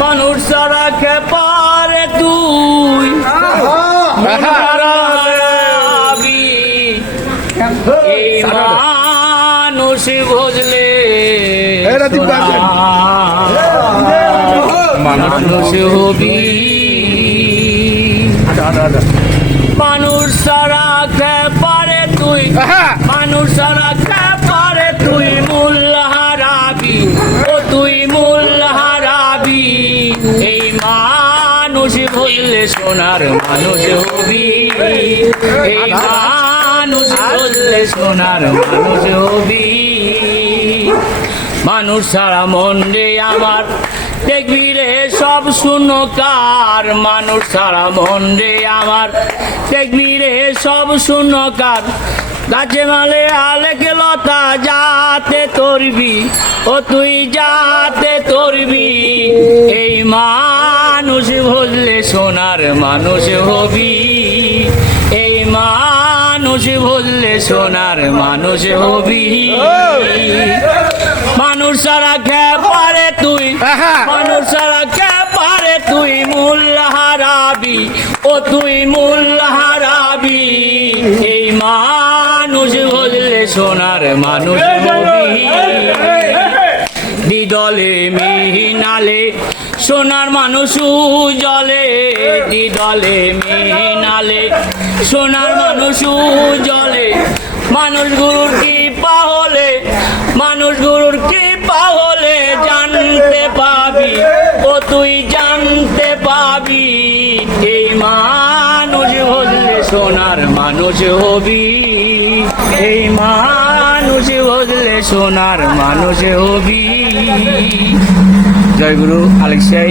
মানুষ সারা খেপারে তুই এই মানুষ ভজলে মানুষ হবি মানুষ সারা খেপারে তুই মানুষ সারা খেপারে তুই মূল্য হারাবি ও তুই মূল্য হারাবি এই মানুষ ভুললে সোনার মানুষ হবি এই মানুষ ভুললে সোনার মানুষ হবি মানুষ সারা মন রে আমার দেখবি রে সব শূন্যকার মানুষ সারা মন রে আমার দেখবি রে সব শূন্যকার গাছে মালে আলেকে লতা যাতে তরবি ও তুই যাতে তরবি এই মানুষ ভুললে সোনার মানুষ হবি এই মানুষ ভুললে সোনার মানুষ হবি মানুষ সারা খেপারে তুই মানুষ সারা খেপারে তুই মূল্য হারাবি ও তুই মূল্য হারাবি এই মানুষ ভুললে সোনার মানুষ হবি দিদলে মিহিনালে সোনার মানুষ জলে দিদলে মিহিনালে সোনার মানুষ জলে মানুষ গুরুর কৃপা হলে মানুষ গুরুর কৃপা হলে জানতে পাবি ও তুই জানতে পাবি এই মানুষ ভজলে সোনার মানুষ হবি এই মানুষ ভজলে সোনার মানুষ হবি জয় গুরু আলেক্সাই